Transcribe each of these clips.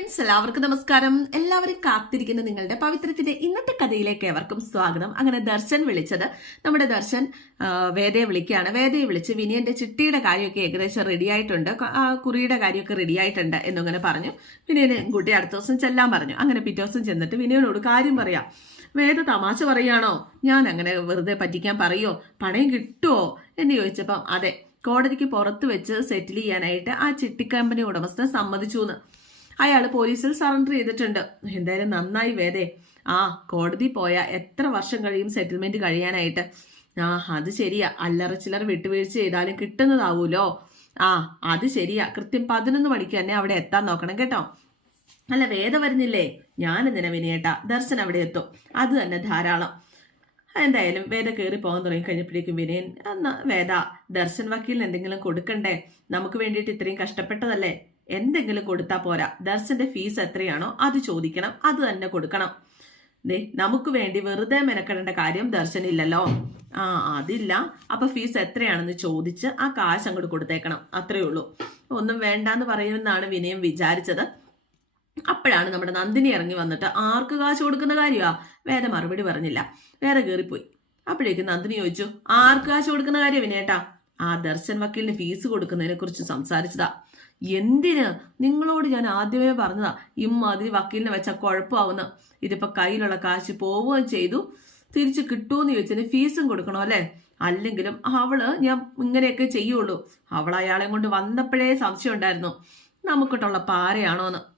Friends എല്ലാവർക്കും നമസ്കാരം. എല്ലാവരും കാത്തിരിക്കുന്ന നിങ്ങളുടെ പവിത്രത്തിന്റെ ഇന്നത്തെ കഥയിലേക്ക് ഏവർക്കും സ്വാഗതം. അങ്ങനെ ദർശൻ വിളിച്ചത് നമ്മുടെ ദർശൻ വേദയെ വിളിക്കുകയാണ്. വേദയെ വിളിച്ച് വിനിയന്റെ ചിട്ടിയുടെ കാര്യമൊക്കെ ഏകദേശം റെഡി ആയിട്ടുണ്ട്. കുറിയുടെ കാര്യമൊക്കെ റെഡി ആയിട്ടുണ്ട് എന്നിങ്ങനെ പറഞ്ഞു. പിന്നെ കുട്ടി അടുത്ത ദിവസം ചെല്ലാൻ പറഞ്ഞു. അങ്ങനെ പിറ്റേ ദിവസം ചെന്നിട്ട് വിനയനോട് കാര്യം പറയാം. വേദ തമാശ പറയുകയാണോ? ഞാൻ അങ്ങനെ വെറുതെ പറ്റിക്കാൻ പറയോ? പണയം കിട്ടുമോ എന്ന് ചോദിച്ചപ്പം അതെ കോടതിക്ക് പുറത്ത് വെച്ച് സെറ്റിൽ ചെയ്യാനായിട്ട് ആ ചിട്ടിക്കമ്പനി ഉടമസ്ഥൻ സമ്മതിച്ചു എന്ന് അയാൾ പോലീസിൽ സറണ്ടർ ചെയ്തിട്ടുണ്ട്. എന്തായാലും നന്നായി വേദേ. ആ കോടതി പോയ എത്ര വർഷം കഴിയും സെറ്റിൽമെന്റ് കഴിയാനായിട്ട്? ആ അത് ശരിയാ. അല്ലറ ചില്ലറ വിട്ടുവീഴ്ച ചെയ്താലും കിട്ടുന്നതാവൂലോ? ആ അത് ശരിയാ. കൃത്യം പതിനൊന്ന് മണിക്ക് തന്നെ അവിടെ എത്താൻ നോക്കണം കേട്ടോ. അല്ല വേദ വരുന്നില്ലേ? ഞാൻ എന്തിനാ വിനിയേട്ടാ? ദർശൻ അവിടെ എത്തും. അത് തന്നെ ധാരാളം. എന്തായാലും വേദ കയറി പോകാൻ തുടങ്ങി കഴിഞ്ഞപ്പോഴേക്കും വിനയൻ എന്നാ വേദ ദർശൻ വക്കീലിന് എന്തെങ്കിലും കൊടുക്കണ്ടേ? നമുക്ക് വേണ്ടിയിട്ട് ഇത്രയും കഷ്ടപ്പെട്ടതല്ലേ? എന്തെങ്കിലും കൊടുത്താൽ പോരാ. ദർശന്റെ ഫീസ് എത്രയാണോ അത് ചോദിക്കണം. അത് തന്നെ കൊടുക്കണം. ദേ നമുക്ക് വേണ്ടി വെറുതെ മെനക്കെടേണ്ട കാര്യം ദർശനില്ലല്ലോ. ആ അതില്ല. അപ്പൊ ഫീസ് എത്രയാണെന്ന് ചോദിച്ച് ആ കാശ് അങ്ങോട്ട് കൊടുത്തേക്കണം. അത്രയേ ഉള്ളൂ. ഒന്നും വേണ്ടാന്ന് പറയുമെന്നാണ് വിനയം വിചാരിച്ചത്. അപ്പോഴാണ് നമ്മുടെ നന്ദിനി ഇറങ്ങി വന്നിട്ട് ആർക്ക് കാശ് കൊടുക്കുന്ന കാര്യമാ? വേറെ മറുപടി പറഞ്ഞില്ല. വേറെ കയറിപ്പോയി അപ്പോഴേക്കും നന്ദിനി ചോദിച്ചു ആർക്ക് കാശ് കൊടുക്കുന്ന കാര്യം വിനേട്ടാ ആ ദർശൻ വക്കീലിന് ഫീസ് കൊടുക്കുന്നതിനെ കുറിച്ച് സംസാരിച്ചതാ. എന്തിന്? നിങ്ങളോട് ഞാൻ ആദ്യമേ പറഞ്ഞതാ ഇമ്മാതിരി വക്കീലിനെ വെച്ചാൽ കുഴപ്പമാവുന്ന ഇതിപ്പോ കയ്യിലുള്ള കാശ് പോവുകയും ചെയ്തു. തിരിച്ച് കിട്ടുമെന്ന് ചോദിച്ചതിന് ഫീസും കൊടുക്കണോ അല്ലേ? അല്ലെങ്കിലും അവൾ ഞാൻ ഇങ്ങനെയൊക്കെ ചെയ്യുള്ളൂ. അവൾ അയാളെ കൊണ്ട് വന്നപ്പോഴേ സംശയം ഉണ്ടായിരുന്നു. നമുക്കിട്ടുള്ള പാരയാണോന്ന്.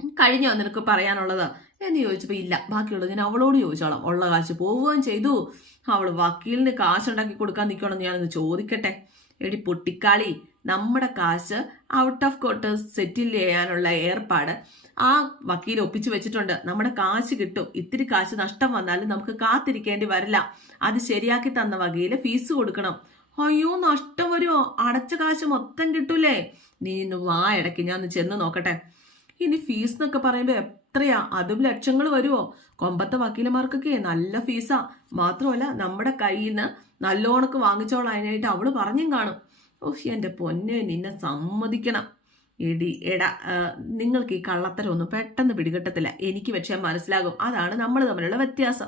കഴിഞ്ഞോ നിനക്ക് പറയാനുള്ളത്? എന്ന് ചോദിച്ചപ്പോൾ ഇല്ല ബാക്കിയുള്ളത് ഞാൻ അവളോട് ചോദിച്ചോളാം. ഉള്ള കാശ് പോവുകയും ചെയ്തു. അവൾ വക്കീലിന് കാശ് ഉണ്ടാക്കി കൊടുക്കാൻ നിൽക്കണമെന്ന് ഞാനൊന്ന് ചോദിക്കട്ടെ? എടി പൊട്ടിക്കാളി നമ്മുടെ കാശ് ഔട്ട് ഓഫ് കോർട്ട് സെറ്റിൽ ചെയ്യാനുള്ള ഏർപ്പാട് ആ വക്കീൽ ഒപ്പിച്ചു വെച്ചിട്ടുണ്ട്. നമ്മുടെ കാശ് കിട്ടും. ഇത്തിരി കാശ് നഷ്ടം വന്നാലും നമുക്ക് കാത്തിരിക്കേണ്ടി വരില്ല. അത് ശരിയാക്കി തന്ന വകയിൽ ഫീസ് കൊടുക്കണം. അയ്യോ നഷ്ടം വരുമോ അടച്ച കാശ് മൊത്തം കിട്ടൂലേ? നീ ഇന്ന് വാ ഇടയ്ക്ക്. ഞാൻ ഒന്ന് ചെന്ന് നോക്കട്ടെ. ഇനി ഫീസ് എന്നൊക്കെ പറയുമ്പോൾ എത്രയാ? അതും ലക്ഷങ്ങൾ വരുമോ കൊമ്പത്തെ വക്കീലമാർക്കൊക്കെ നല്ല ഫീസാ മാത്രമല്ല നമ്മുടെ കയ്യിൽ നിന്ന് നല്ലോണക്ക് വാങ്ങിച്ചോളാനായിട്ട് അവൾ പറഞ്ഞും കാണും. ഓഹ് എന്റെ പൊന്നെ നിന്നെ സമ്മതിക്കണം. എടി എടാ നിങ്ങൾക്ക് ഈ കള്ളത്തരം ഒന്നും പെട്ടെന്ന് പിടികിട്ടത്തില്ല. എനിക്ക് പക്ഷേ മനസ്സിലാകും. അതാണ് നമ്മൾ തമ്മിലുള്ള വ്യത്യാസം.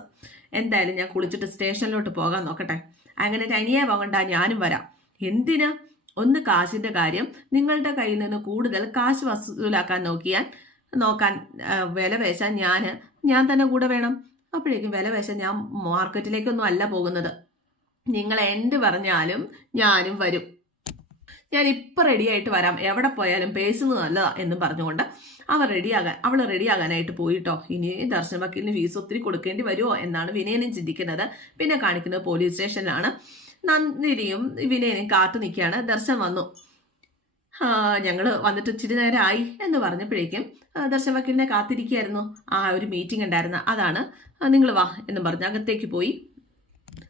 എന്തായാലും ഞാൻ കുളിച്ചിട്ട് സ്റ്റേഷനിലോട്ട് പോകാൻ നോക്കട്ടെ. അങ്ങനെ തനിയെ പോകണ്ട ഞാനും വരാം. എന്തിന്? ഒന്ന് കാശിന്റെ കാര്യം നിങ്ങളുടെ കയ്യിൽ നിന്ന് കൂടുതൽ കാശ് വസൂലാക്കാൻ നോക്കിയാൽ നോക്കാൻ വില പേശാൻ ഞാൻ ഞാൻ തന്നെ കൂടെ വേണം. അപ്പോഴേക്കും വില പേശാൻ ഞാൻ മാർക്കറ്റിലേക്കൊന്നും അല്ല പോകുന്നത്. നിങ്ങൾ എന്ത് പറഞ്ഞാലും ഞാനും വരും. ഞാൻ ഇപ്പം റെഡിയായിട്ട് വരാം. എവിടെ പോയാലും പേശുന്നത് നല്ലതാ എന്നും പറഞ്ഞുകൊണ്ട് അവർ റെഡിയാകാൻ അവൾ റെഡിയാകാനായിട്ട് പോയിട്ടോ. ഇനി ദർശന വക്കീലിന് ഫീസ് ഒത്തിരി കൊടുക്കേണ്ടി വരുമോ എന്നാണ് വിനയനും ചിന്തിക്കുന്നത്. പിന്നെ കാണിക്കുന്നത് പോലീസ് സ്റ്റേഷനിലാണ് നന്ദിനിയും വിനയനും കാത്തു നിൽക്കുകയാണ്. ദർശൻ വന്നു. ആ, ഞങ്ങൾ വന്നിട്ട് ഇച്ചിരി നേരമായി എന്ന് പറഞ്ഞപ്പോഴേക്കും ദർശൻ വക്കീലിനെ കാത്തിരിക്കുകയായിരുന്നു. ആ ഒരു മീറ്റിംഗ് ഉണ്ടായിരുന്നു. അതാണ് നിങ്ങൾ വാ എന്ന് പറഞ്ഞ് അകത്തേക്ക് പോയി.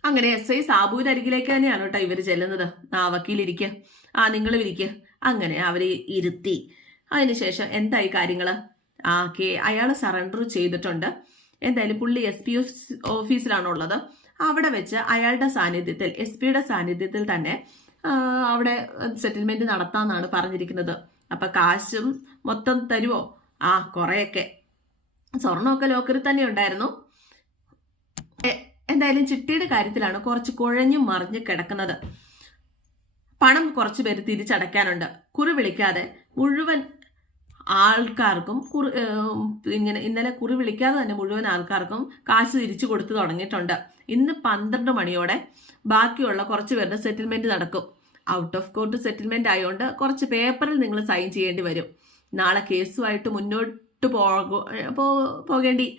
അങ്ങനെ എസ് ഐ സാബുവിന്റെ അരികിലേക്ക് തന്നെയാണ് കേട്ടോ ഇവർ ചെല്ലുന്നത്. ആ വക്കീലിരിക്കുക ആ നിങ്ങൾ ഇരിക്കുക അങ്ങനെ അവരെ ഇരുത്തി. അതിനുശേഷം എന്തായി കാര്യങ്ങൾ? ആ കെ അയാൾ സറണ്ടർ ചെയ്തിട്ടുണ്ട്. എന്തായാലും പുള്ളി എസ് പി ഓഫീസിലാണുള്ളത് അവിടെ വെച്ച് അയാളുടെ സാന്നിധ്യത്തിൽ എസ് പിയുടെ സാന്നിധ്യത്തിൽ തന്നെ അവിടെ സെറ്റിൽമെന്റ് നടത്താമെന്നാണ് പറഞ്ഞിരിക്കുന്നത്. അപ്പൊ കാശും മൊത്തം തരുവോ? ആ കുറെയൊക്കെ. സ്വർണമൊക്കെ ലോക്കറിൽ തന്നെ ഉണ്ടായിരുന്നു. എന്തായാലും ചിട്ടിയുടെ കാര്യത്തിലാണ് കുറച്ച് കുഴഞ്ഞു മറിഞ്ഞ് കിടക്കുന്നത്. പണം കുറച്ച് പേര് തിരിച്ചടയ്ക്കാനുണ്ട്. കുറി വിളിക്കാതെ മുഴുവൻ ആൾക്കാർക്കും കുറി ഇങ്ങനെ ഇന്നലെ കുറി വിളിക്കാതെ തന്നെ മുഴുവൻ ആൾക്കാർക്കും കാശ് തിരിച്ചു കൊടുത്തു തുടങ്ങിയിട്ടുണ്ട്. ഇന്ന് പന്ത്രണ്ട് മണിയോടെ ബാക്കിയുള്ള കുറച്ച് പേരുടെ സെറ്റിൽമെന്റ് നടക്കും. ഔട്ട് ഓഫ് കോർട്ട് സെറ്റിൽമെന്റ് ആയതുകൊണ്ട് കുറച്ച് പേപ്പറിൽ നിങ്ങൾ സൈൻ ചെയ്യേണ്ടി വരും. നാളെ കേസുമായിട്ട് മുന്നോട്ട് പോകേണ്ടി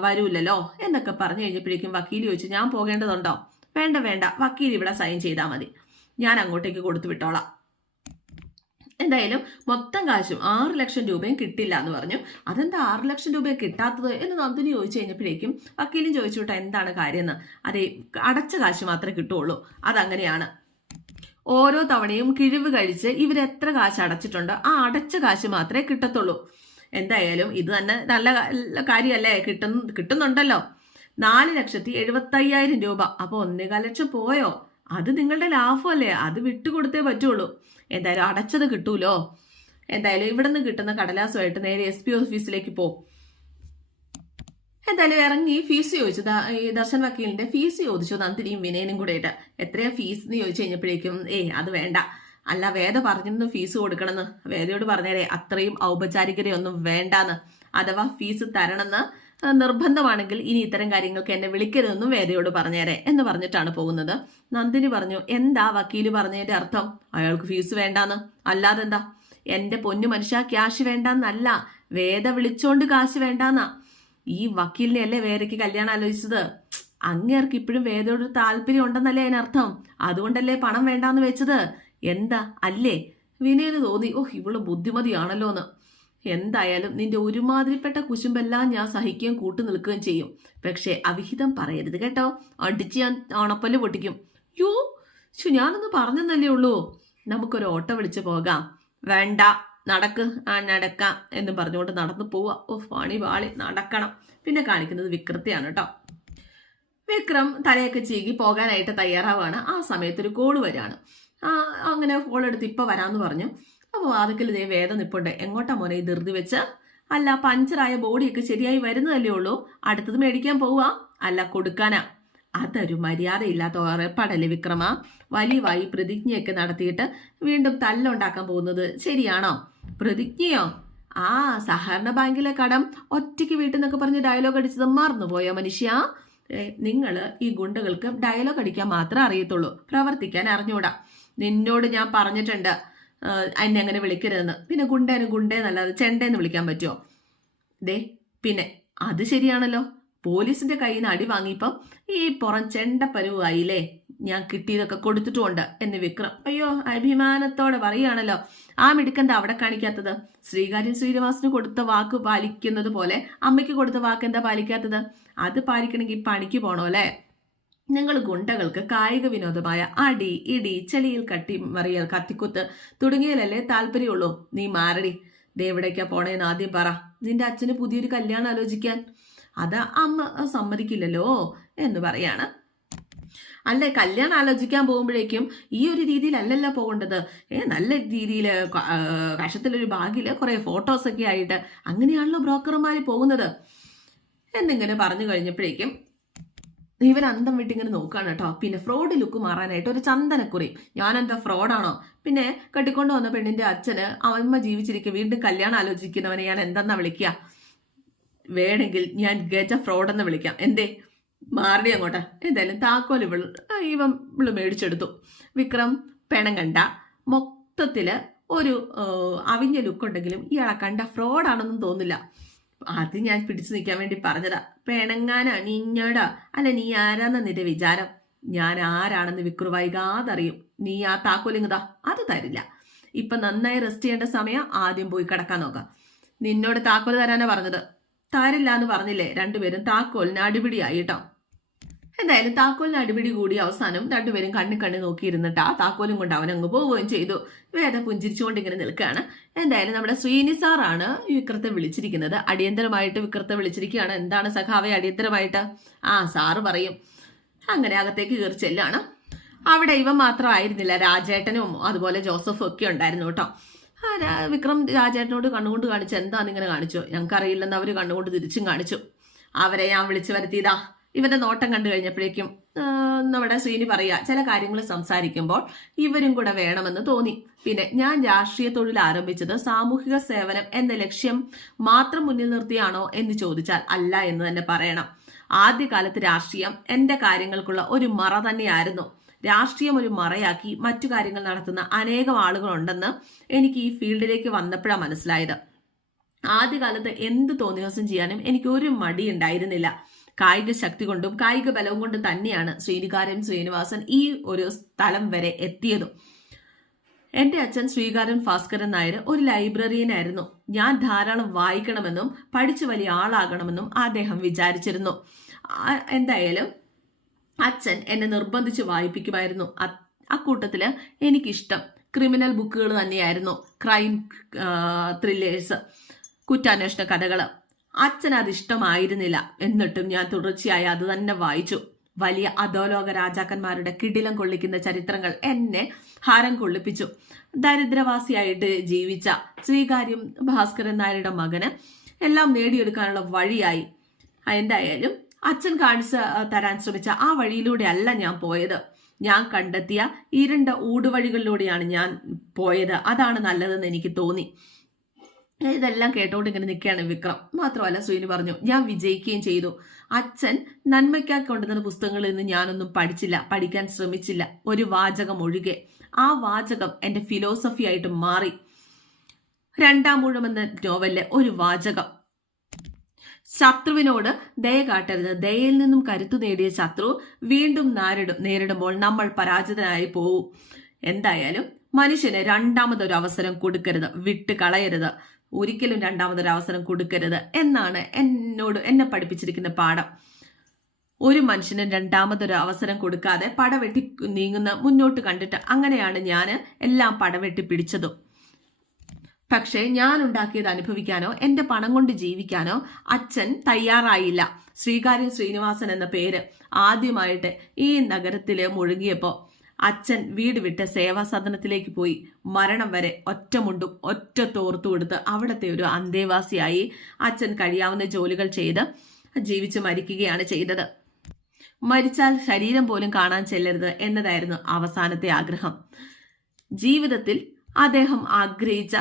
വരൂല്ലോ എന്നൊക്കെ പറഞ്ഞു കഴിഞ്ഞപ്പോഴേക്കും വക്കീൽ ചോദിച്ചു ഞാൻ പോകേണ്ടതുണ്ടോ? വേണ്ട വേണ്ട. വക്കീൽ ഇവിടെ സൈൻ ചെയ്താൽ മതി. ഞാൻ അങ്ങോട്ടേക്ക് കൊടുത്തു വിട്ടോളാം. എന്തായാലും മൊത്തം കാശും ആറ് ലക്ഷം രൂപയും കിട്ടില്ല എന്ന് പറഞ്ഞു. അതെന്താ ആറ് ലക്ഷം രൂപയും കിട്ടാത്തത് എന്ന് നന്ദിനി ചോദിച്ചു കഴിഞ്ഞപ്പോഴേക്കും വക്കീലും ചോദിച്ചു വിട്ടാ എന്താണ് കാര്യം എന്ന്? അതെ അടച്ച കാശ് മാത്രമേ കിട്ടുള്ളൂ. അതങ്ങനെയാണ്. ഓരോ തവണയും കിഴിവ് കഴിച്ച് ഇവരെത്ര കാശ് അടച്ചിട്ടുണ്ടോ ആ അടച്ച കാശ് മാത്രമേ കിട്ടത്തുള്ളൂ. എന്തായാലും ഇത് തന്നെ നല്ല കാര്യമല്ലേ? കിട്ടുന്ന കിട്ടുന്നുണ്ടല്ലോ. നാല് ലക്ഷത്തി എഴുപത്തയ്യായിരം രൂപ. അപ്പൊ ഒന്നേകാൽ ലക്ഷം പോയോ? അത് നിങ്ങളുടെ ലാഭമല്ലേ? അത് വിട്ടുകൊടുത്തേ പറ്റുള്ളൂ. എന്തായാലും അടച്ചത് കിട്ടൂലോ? എന്തായാലും ഇവിടെ നിന്ന് കിട്ടുന്ന കടലാസുമായിട്ട് നേരെ എസ് പി ഓഫീസിലേക്ക് പോകും എന്തായാലും ഇറങ്ങി ഫീസ് ചോദിച്ചു. ദർശൻ വക്കീലിന്റെ ഫീസ് ചോദിച്ചു. നന്ദിനിയും വിനയനും കൂടെ എത്രയാ ഫീസ് എന്ന് ചോദിച്ചു കഴിഞ്ഞപ്പോഴേക്കും ഏയ് അത് വേണ്ട. അല്ല വേദ പറഞ്ഞിരുന്നു ഫീസ് കൊടുക്കണമെന്ന്. വേദയോട് പറഞ്ഞേരെ അത്രയും ഔപചാരികതയൊന്നും വേണ്ടാന്ന്. അഥവാ ഫീസ് തരണമെന്ന് നിർബന്ധമാണെങ്കിൽ ഇനി ഇത്തരം കാര്യങ്ങൾക്ക് എന്നെ വിളിക്കരുതെന്നും വേദയോട് പറഞ്ഞേരെ എന്ന് പറഞ്ഞിട്ടാണ് പോകുന്നത്. നന്ദിനി പറഞ്ഞു എന്താ വക്കീൽ പറഞ്ഞതിന്റെ അർത്ഥം? അയാൾക്ക് ഫീസ് വേണ്ടാന്ന്. അല്ലാതെന്താ എന്റെ പൊന്നു മനുഷ്യ ക്യാഷ് വേണ്ടാന്നല്ല. വേദ വിളിച്ചോണ്ട് കാശ് വേണ്ടാന്നാ. ഈ വക്കീലിനെ അല്ലേ വേദയ്ക്ക് കല്യാണം ആലോചിച്ചത്? അങ്ങേർക്ക് ഇപ്പോഴും വേദയോട് താല്പര്യം ഉണ്ടെന്നല്ലേ അതിനർത്ഥം? അതുകൊണ്ടല്ലേ പണം വേണ്ടാന്ന് വെച്ചത്? എന്താ? അല്ലേ? വിനയന് തോന്നി ഓഹ് ഇവൾ ബുദ്ധിമതിയാണല്ലോ എന്ന് എന്തായാലും നിന്റെ ഒരുമാതിരിപ്പെട്ട കുശുമ്പെല്ലാം ഞാൻ സഹിക്കുകയും കൂട്ടു നിൽക്കുകയും ചെയ്യും. പക്ഷേ അവിഹിതം പറയരുത് കേട്ടോ. അടിച്ച് ഞാൻ ഓണപ്പല്ല് പൊട്ടിക്കും. യോ ശു ഞാനൊന്ന് പറഞ്ഞെന്നല്ലേ ഉള്ളൂ. നമുക്കൊരു ഓട്ടോ വിളിച്ച് പോകാം. വേണ്ട നടക്ക്. ആ നടക്കാം എന്ന് പറഞ്ഞുകൊണ്ട് നടന്നു പോവുക ഓ പണി വാളി നടക്കണം. പിന്നെ കാണിക്കുന്നത് വിക്രത്തെയാണ് കേട്ടോ. വിക്രം തലയൊക്കെ ചീകി പോകാനായിട്ട് തയ്യാറാവാണ്. ആ സമയത്തൊരു കോൾ വരികയാണ്. അങ്ങനെ കോൾ എടുത്ത് ഇപ്പൊ വരാന്ന് പറഞ്ഞു. അപ്പോൾ വാതിക്കൽ ഇതേ വേദം നിപ്പുണ്ട്. എങ്ങോട്ടാ മോനെ ഈ ധൃതി വെച്ച്? അല്ല പഞ്ചറായ ബോഡിയൊക്കെ ശരിയായി വരുന്നതല്ലേ ഉള്ളൂ. അടുത്തത് മേടിക്കാൻ പോവാ. അല്ല കൊടുക്കാനാ. അതൊരു മര്യാദയില്ലാത്ത ഉറപ്പാടല്ലേ വിക്രമ? വലിയവായി പ്രതിജ്ഞയൊക്കെ നടത്തിയിട്ട് വീണ്ടും തല്ലുണ്ടാക്കാൻ പോകുന്നത് ശരിയാണോ? പ്രതിജ്ഞയോ? ആ സഹകരണ ബാങ്കിലെ കടം ഒറ്റയ്ക്ക് വീട്ടിൽ നിന്നൊക്കെ പറഞ്ഞ് ഡയലോഗ് അടിച്ചത് മറന്നുപോയോ മനുഷ്യ? നിങ്ങൾ ഈ ഗുണ്ടകൾക്ക് ഡയലോഗ് അടിക്കാൻ മാത്രമേ അറിയത്തുള്ളൂ. പ്രവർത്തിക്കാൻ അറിഞ്ഞൂടാ. നിന്നോട് ഞാൻ പറഞ്ഞിട്ടുണ്ട്. എന്നെ അങ്ങനെ വിളിക്കരുതെന്ന്. പിന്നെ ഗുണ്ടേനെ ഗുണ്ടേന്നല്ലാതെ ചെണ്ടേന്ന് വിളിക്കാൻ പറ്റുമോ ദേ പിന്നെ അത് ശരിയാണല്ലോ. പോലീസിന്റെ കയ്യിൽ നിന്ന് അടി വാങ്ങിയപ്പം ഈ പുറം ചെണ്ട പരുവായില്ലേ ഞാൻ കിട്ടിയതൊക്കെ കൊടുത്തിട്ടുമുണ്ട് എന്ന് വിക്രം. അയ്യോ അഭിമാനത്തോടെ പറയുകയാണല്ലോ. ആ മിടുക്കെന്താ അവിടെ കാണിക്കാത്തത്? ശ്രീകാര്യൻ ശ്രീനിവാസിന് കൊടുത്ത വാക്ക് പാലിക്കുന്നത് പോലെ അമ്മയ്ക്ക് കൊടുത്ത വാക്ക് എന്താ പാലിക്കാത്തത്? അത് പാലിക്കണമെങ്കിൽ പണിക്ക് പോണോ അല്ലേ? നിങ്ങൾ ഗുണ്ടകൾക്ക് കായിക വിനോദമായ അടി ഇടി ചെളിയിൽ കട്ടി മറിയൽ കത്തിക്കുത്ത് തുടങ്ങിയാലല്ലേ താല്പര്യമുള്ളൂ. നീ മാറടി. ദേവിടേക്കാ പോണേന്ന് ആദ്യം പറ. നിന്റെ അച്ഛന് പുതിയൊരു കല്യാണം ആലോചിക്കാൻ. അത് അമ്മ സമ്മതിക്കില്ലല്ലോ എന്ന് പറയാണ്. അല്ലേ കല്യാണം ആലോചിക്കാൻ പോകുമ്പോഴേക്കും ഈ ഒരു രീതിയിലല്ലല്ലോ പോകേണ്ടത്? ഏ നല്ല രീതിയിൽ കഷത്തിലൊരു ബാഗിൽ കുറെ ഫോട്ടോസൊക്കെ ആയിട്ട് അങ്ങനെയാണല്ലോ ബ്രോക്കർമാർ പോകുന്നത്. എന്നിങ്ങനെ പറഞ്ഞു കഴിഞ്ഞപ്പോഴേക്കും ഇവൻ അന്തം വിട്ടിങ്ങനെ നോക്കുകയാണ് കേട്ടോ. പിന്നെ ഫ്രോഡ് ലുക്ക് മാറാനായിട്ട് ഒരു ചന്ദനക്കുറി. ഞാൻ എന്താ ഫ്രോഡാണോ പിന്നെ കെട്ടിക്കൊണ്ട് വന്ന പെണ്ണിന്റെ അച്ഛന് അമ്മ ജീവിച്ചിരിക്കുക വീണ്ടും കല്യാണം ആലോചിക്കുന്നവനെ ഞാൻ എന്തെന്നാ വിളിക്കുക വേണമെങ്കിൽ ഞാൻ ഗജ ഫ്രോഡെന്ന് വിളിക്കാം. എന്തേ? മാറി അങ്ങോട്ട്. എന്തായാലും താക്കോൽ ഇവൾ ഇവൻ ഇവൾ മേടിച്ചെടുത്തു. വിക്രം പെണം കണ്ട. മൊത്തത്തിൽ ഒരു അവിഞ്ഞ ലുക്കുണ്ടെങ്കിലും ഇയാളെ കണ്ട ഫ്രോഡാണെന്നും തോന്നില്ല. അത് ഞാൻ പിടിച്ചു നിൽക്കാൻ വേണ്ടി പറഞ്ഞതാ. പിണങ്ങാനാ നിഞ്ഞടാ അല്ല നീ ആരാന്ന നിന്റെ വിചാരം? ഞാൻ ആരാണെന്ന് വിക്രു വൈകാതറിയും. നീ ആ താക്കോലിങ്ങതാ അത് തരില്ല. ഇപ്പൊ നന്നായി റെസ്റ്റ് ചെയ്യേണ്ട സമയം ആദ്യം പോയി കിടക്കാൻ നോക്കാം. നിന്നോട് താക്കോൽ തരാനാ പറഞ്ഞത്. തരില്ല എന്ന് പറഞ്ഞില്ലേ? രണ്ടുപേരും താക്കോലിന് അടിപിടിയായി കേട്ടോ. എന്തായാലും താക്കോലിന് അടിപിടി കൂടി അവസാനം രണ്ടുപേരും കണ്ണു കണ്ണു നോക്കിയിരുന്നിട്ട് ആ താക്കോലും കൊണ്ട് അവൻ അങ്ങ് പോവുകയും ചെയ്തു. വേദ പുഞ്ചിരിച്ചുകൊണ്ട് ഇങ്ങനെ നിൽക്കുകയാണ്. എന്തായാലും നമ്മുടെ ശ്രീനി സാറാണ് ഈ വിക്രത്തെ വിളിച്ചിരിക്കുന്നത്. അടിയന്തരമായിട്ട് വിക്രത്തെ വിളിച്ചിരിക്കുകയാണ്. എന്താണ് സഖാവെ അടിയന്തരമായിട്ട്? ആ സാറ് പറയും. അങ്ങനെ അകത്തേക്ക് കയറി ചെല്ലാണ്. അവിടെ ഇവൻ മാത്രമായിരുന്നില്ല രാജേട്ടനും അതുപോലെ ജോസഫും ഒക്കെ ഉണ്ടായിരുന്നു കേട്ടോ. വിക്രം രാജേട്ടനോട് കണ്ണുകൊണ്ട് കാണിച്ചു എന്താന്ന് ഇങ്ങനെ കാണിച്ചു? ഞങ്ങൾക്കറിയില്ലെന്ന് അവർ കണ്ണുകൊണ്ട് തിരിച്ചും കാണിച്ചു. അവരെ ഞാൻ വിളിച്ചു വരുത്തിയതാ. ഇവന്റെ നോട്ടം കണ്ടു കഴിഞ്ഞപ്പോഴേക്കും നമ്മുടെ ശ്രീനി പറയുക ചില കാര്യങ്ങൾ സംസാരിക്കുമ്പോൾ ഇവരും കൂടെ വേണമെന്ന് തോന്നി. പിന്നെ ഞാൻ രാഷ്ട്രീയ തൊഴിൽ ആരംഭിച്ചത് സാമൂഹിക സേവനം എന്ന ലക്ഷ്യം മാത്രം മുന്നിൽ നിർത്തിയാണോ എന്ന് ചോദിച്ചാൽ അല്ല എന്ന് തന്നെ പറയണം. ആദ്യകാലത്ത് രാഷ്ട്രീയം എന്റെ കാര്യങ്ങൾക്കുള്ള ഒരു മറ തന്നെയായിരുന്നു. രാഷ്ട്രീയം ഒരു മറയാക്കി മറ്റു കാര്യങ്ങൾ നടത്തുന്ന അനേകം ആളുകളുണ്ടെന്ന് എനിക്ക് ഈ ഫീൽഡിലേക്ക് വന്നപ്പോഴാണ് മനസ്സിലായത്. ആദ്യകാലത്ത് എന്ത് തോന്നിയാസം ചെയ്യാനും എനിക്ക് ഒരു മടി ഉണ്ടായിരുന്നില്ല കായിക ശക്തി കൊണ്ടും കായിക ബലവും കൊണ്ടും തന്നെയാണ് ശ്രീനികാരൻ ശ്രീനിവാസൻ ഈ ഒരു സ്ഥലം വരെ എത്തിയതും. എന്റെ അച്ഛൻ ശ്രീകാരൻ ഭാസ്കരൻ നായർ ഒരു ലൈബ്രറിയനായിരുന്നു ഞാൻ ധാരാളം വായിക്കണമെന്നും പഠിച്ചു വലിയ ആളാകണമെന്നും അദ്ദേഹം വിചാരിച്ചിരുന്നു. എന്തായാലും അച്ഛൻ എന്നെ നിർബന്ധിച്ച് വായിപ്പിക്കുമായിരുന്നു. അക്കൂട്ടത്തിൽ എനിക്കിഷ്ടം ക്രിമിനൽ ബുക്കുകൾ തന്നെയായിരുന്നു. ക്രൈം ത്രില്ലേഴ്സ് കുറ്റാന്വേഷണ കഥകൾ അച്ഛൻ അത് ഇഷ്ടമായിരുന്നില്ല എന്നിട്ടും ഞാൻ തുടർച്ചയായി അത് തന്നെ വായിച്ചു. വലിയ അധോലോക രാജാക്കന്മാരുടെ കിടിലം കൊള്ളിക്കുന്ന ചരിത്രങ്ങൾ എന്നെ ഹാരം കൊള്ളിപ്പിച്ചു. ദരിദ്രവാസിയായിട്ട് ജീവിച്ച ശ്രീകാര്യം ഭാസ്കരൻ നായരുടെ മകന് എല്ലാം നേടിയെടുക്കാനുള്ള വഴിയായി. എന്തായാലും അച്ഛൻ കാണിച്ച് തരാൻ ശ്രമിച്ച ആ വഴിയിലൂടെ അല്ല ഞാൻ പോയത്. ഞാൻ കണ്ടെത്തിയ ഇരുണ്ട ഊടുവഴികളിലൂടെയാണ് ഞാൻ പോയത്. അതാണ് നല്ലതെന്ന് എനിക്ക് തോന്നി. ഇതെല്ലാം കേട്ടോണ്ട് ഇങ്ങനെ നിൽക്കുകയാണ് വിക്രം. മാത്രമല്ല സുയിന് പറഞ്ഞു ഞാൻ വിജയിക്കുകയും ചെയ്തു. അച്ഛൻ നന്മയ്ക്കായി കൊണ്ടുവന്ന പുസ്തകങ്ങളിൽ നിന്ന് ഞാനൊന്നും പഠിച്ചില്ല പഠിക്കാൻ ശ്രമിച്ചില്ല. ഒരു വാചകം ഒഴികെ. ആ വാചകം എന്റെ ഫിലോസഫി ആയിട്ട് മാറി. രണ്ടാം എന്ന നോവലിലെ ഒരു വാചകം. ശത്രുവിനോട് ദയ കാട്ടരുത്. ദയയിൽ നിന്നും കരുത്തു നേടിയ ശത്രു വീണ്ടും നാരിടും നേരിടുമ്പോൾ നമ്മൾ പരാജിതനായി പോവും. എന്തായാലും മനുഷ്യന് രണ്ടാമതൊരു അവസരം കൊടുക്കരുത് വിട്ട് കളയരുത് ഒരിക്കലും രണ്ടാമതൊരു അവസരം കൊടുക്കരുത് എന്നാണ് എന്നോട് എന്നെ പഠിപ്പിച്ചിരിക്കുന്ന പാഠം. ഒരു മനുഷ്യന് രണ്ടാമതൊരു അവസരം കൊടുക്കാതെ പടവെട്ടി നീങ്ങുന്ന മുന്നോട്ട് കണ്ടിട്ട് അങ്ങനെയാണ് ഞാൻ എല്ലാം പടവെട്ടി പിടിച്ചതും. പക്ഷേ ഞാൻ ഉണ്ടാക്കിയത് അനുഭവിക്കാനോ എന്റെ പണം കൊണ്ട് ജീവിക്കാനോ അച്ഛൻ തയ്യാറായില്ല. ശ്രീകാര്യം ശ്രീനിവാസൻ എന്ന പേര് ആദ്യമായിട്ട് ഈ നഗരത്തിൽ മുഴുകിയപ്പോൾ അച്ഛൻ വീട് വിട്ട് സേവാ സദനത്തിലേക്ക് പോയി. മരണം വരെ ഒറ്റമുണ്ടും ഒറ്റ തോർത്തു കൊടുത്ത് അവിടുത്തെ ഒരു അന്തേവാസിയായി അച്ഛൻ കഴിയാവുന്ന ജോലികൾ ചെയ്ത് ജീവിച്ചു മരിക്കുകയാണ് ചെയ്തത്. മരിച്ചാൽ ശരീരം പോലും കാണാൻ ചെല്ലരുത് എന്നതായിരുന്നു അവസാനത്തെ ആഗ്രഹം. ജീവിതത്തിൽ അദ്ദേഹം ആഗ്രഹിച്ച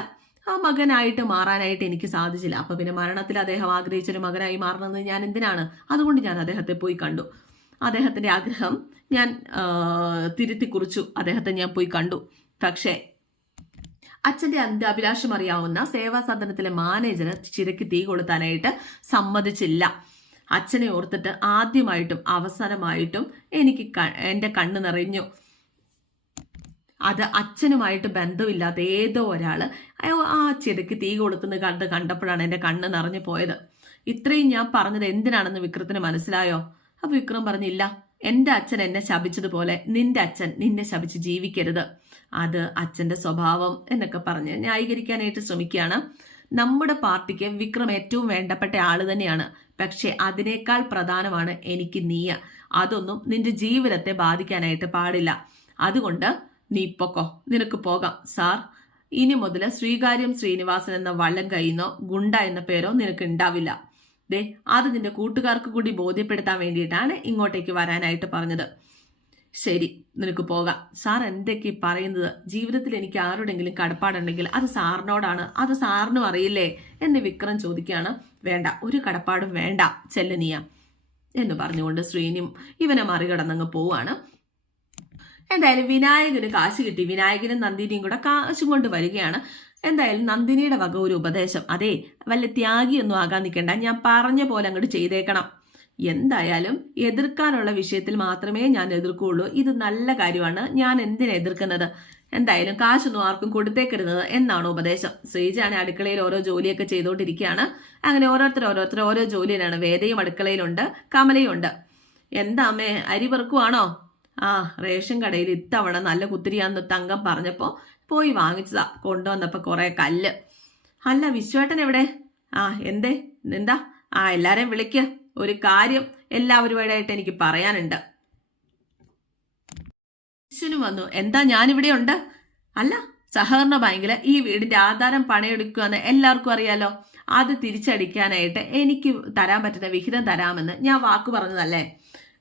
ആ മകനായിട്ട് മാറാനായിട്ട് എനിക്ക് സാധിച്ചില്ല. അപ്പൊ പിന്നെ മരണത്തിൽ അദ്ദേഹം ആഗ്രഹിച്ചൊരു മകനായി മാറണമെന്ന് ഞാൻ എന്തിനാണ്? അതുകൊണ്ട് ഞാൻ അദ്ദേഹത്തെ പോയി കണ്ടു. അദ്ദേഹത്തിന്റെ ആഗ്രഹം ഞാൻ തിരുത്തി കുറിച്ചു അദ്ദേഹത്തെ ഞാൻ പോയി കണ്ടു. പക്ഷേ അച്ഛന്റെ അന്ത്യാഭിലാഷം അറിയാവുന്ന സേവാ സദനത്തിലെ മാനേജർ ചിരക്ക് തീ കൊളുത്താനായിട്ട് സമ്മതിച്ചില്ല. അച്ഛനെ ഓർത്തിട്ട് ആദ്യമായിട്ടും അവസാനമായിട്ടും എനിക്ക് എന്റെ കണ്ണ് നിറഞ്ഞു. അത് അച്ഛനുമായിട്ട് ബന്ധമില്ലാത്ത ഏതോ ഒരാൾ ആ ചിരക്ക് തീ കൊളുത്തുന്ന കണ്ട് കണ്ടപ്പോഴാണ് എന്റെ കണ്ണ് നിറഞ്ഞു പോയത്. ഇത്രയും ഞാൻ പറഞ്ഞത് എന്തിനാണെന്ന് വിക്രത്തിന് മനസ്സിലായോ? അപ്പൊ വിക്രം പറഞ്ഞില്ല എന്റെ അച്ഛൻ എന്നെ ശപിച്ചതുപോലെ നിന്റെ അച്ഛൻ നിന്നെ ശപിച്ച് ജീവിക്കരുത്. അത് അച്ഛന്റെ സ്വഭാവം എന്നൊക്കെ പറഞ്ഞ് ന്യായീകരിക്കാനായിട്ട് ശ്രമിക്കുകയാണ്. നമ്മുടെ പാർട്ടിക്ക് വിക്രം ഏറ്റവും വേണ്ടപ്പെട്ട ആൾ തന്നെയാണ്. പക്ഷേ അതിനേക്കാൾ പ്രധാനമാണ് എനിക്ക് നീയ. അതൊന്നും നിന്റെ ജീവിതത്തെ ബാധിക്കാനായിട്ട് പാടില്ല. അതുകൊണ്ട് നീ പൊക്കോ നിനക്ക് പോകാം. സാർ ഇനി മുതൽ ശ്രീകാര്യം ശ്രീനിവാസൻ എന്ന വള്ളം കയ്യുന്നോ ഗുണ്ട എന്ന പേരോ നിനക്ക് ഉണ്ടാവില്ല. ദേ അത് നിന്റെ കൂട്ടുകാർക്ക് കൂടി ബോധ്യപ്പെടുത്താൻ വേണ്ടിയിട്ടാണ് ഇങ്ങോട്ടേക്ക് വരാനായിട്ട് പറഞ്ഞത്. ശരി നിനക്ക് പോകാം. സാർ എന്തൊക്കെ പറയുന്നത്? ജീവിതത്തിൽ എനിക്ക് ആരോടെങ്കിലും കടപ്പാടുണ്ടെങ്കിൽ അത് സാറിനോടാണ്. അത് സാറിനും അറിയില്ലേ? എന്ന് വിക്രം ചോദിക്കുകയാണ്. വേണ്ട ഒരു കടപ്പാടും വേണ്ട ചെല്ലനിയ എന്ന് പറഞ്ഞുകൊണ്ട് ശ്രീനിയും ഇവനെ മറികടന്നങ്ങ് പോവാണ് എന്തായാലും വിനായകന് കാശ് കിട്ടി. വിനായകനും നന്ദിനിയും കൂടെ കാശും കൊണ്ട് വരികയാണ്. എന്തായാലും നന്ദിനിയുടെ വക ഒരു ഉപദേശം. അതെ വല്ല ത്യാഗിയൊന്നും ആകാൻ നിൽക്കണ്ട. ഞാൻ പറഞ്ഞ പോലെ അങ്ങോട്ട് ചെയ്തേക്കണം. എന്തായാലും എതിർക്കാനുള്ള വിഷയത്തിൽ മാത്രമേ ഞാൻ എതിർക്കുള്ളൂ ഇത് നല്ല കാര്യമാണ്. ഞാൻ എന്തിനാ എതിർക്കുന്നത്? എന്തായാലും കാശൊന്നും ആർക്കും കൊടുത്തേക്കരുത് എന്നാണ് ഉപദേശം. ശ്രീജാണ് അടുക്കളയിൽ ഓരോ ജോലിയൊക്കെ ചെയ്തുകൊണ്ടിരിക്കുകയാണ്. അങ്ങനെ ഓരോരുത്തർ ഓരോരുത്തർ ഓരോ ജോലിയിലാണ്. വേദയും അടുക്കളയിലുണ്ട് കമലയും ഉണ്ട് എന്താ അമ്മേ അരി പെറുക്കുവാണോ? ആ റേഷൻ കടയിൽ ഇത്തവണ നല്ല കുത്തിരിയാന്ന് തങ്കം പറഞ്ഞപ്പോ പോയി വാങ്ങിച്ചതാ. കൊണ്ടുവന്നപ്പോൾ കുറേ കല്ല്. അല്ല വിശ്വേട്ടൻ എവിടെ? ആ എന്തേ? എന്താ? ആ എല്ലാരെയും വിളിക്ക. ഒരു കാര്യം എല്ലാവരുമായിട്ട് എനിക്ക് പറയാനുണ്ട്. വിശ്വനു വന്നു. എന്താ ഞാനിവിടെ ഉണ്ട്? അല്ല സഹകരണ ബാങ്കിൽ ഈ വീടിന്റെ ആധാരം പണയെടുക്കുമെന്ന് എല്ലാവർക്കും അറിയാലോ. അത് തിരിച്ചടിക്കാനായിട്ട് എനിക്ക് തരാൻ പറ്റുന്ന വിഹിതം തരാമെന്ന് ഞാൻ വാക്ക് പറഞ്ഞതല്ലേ?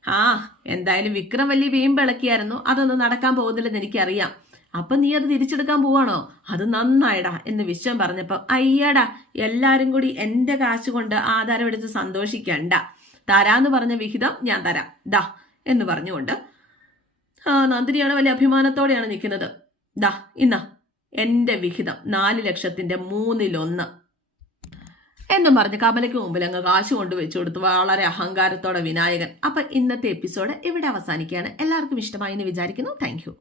ആ എന്തായാലും വിക്രം വലിയ വീമ്പിളക്കിയായിരുന്നു അതൊന്നും നടക്കാൻ പോകുന്നില്ലെന്ന് എനിക്കറിയാം. അപ്പൊ നീ അത് തിരിച്ചെടുക്കാൻ പോവാണോ? അത് നന്നായിടാ എന്ന് വിശ്വം പറഞ്ഞപ്പോ അയ്യടാ എല്ലാരും കൂടി എന്റെ കാശ് കൊണ്ട് ആധാരം എടുത്ത് സന്തോഷിക്കണ്ട. തരാന്ന് പറഞ്ഞ വിഹിതം ഞാൻ തരാം. ദാ എന്ന് പറഞ്ഞുകൊണ്ട് നന്ദിനിയാണ് വലിയ അഭിമാനത്തോടെയാണ് നിൽക്കുന്നത്. ദാ ഇന്ന എന്റെ വിഹിതം നാല് ലക്ഷത്തിന്റെ മൂന്നിലൊന്ന്. എന്നും പറഞ്ഞ് കമലയ്ക്ക് മുമ്പിൽ അങ്ങ് കാശ് കൊണ്ട് വെച്ചു കൊടുത്തു വളരെ അഹങ്കാരത്തോടെ വിനായകൻ. അപ്പൊ ഇന്നത്തെ എപ്പിസോഡ് ഇവിടെ അവസാനിക്കുകയാണ്. എല്ലാവർക്കും ഇഷ്ടമായി എന്ന് വിചാരിക്കുന്നു. താങ്ക്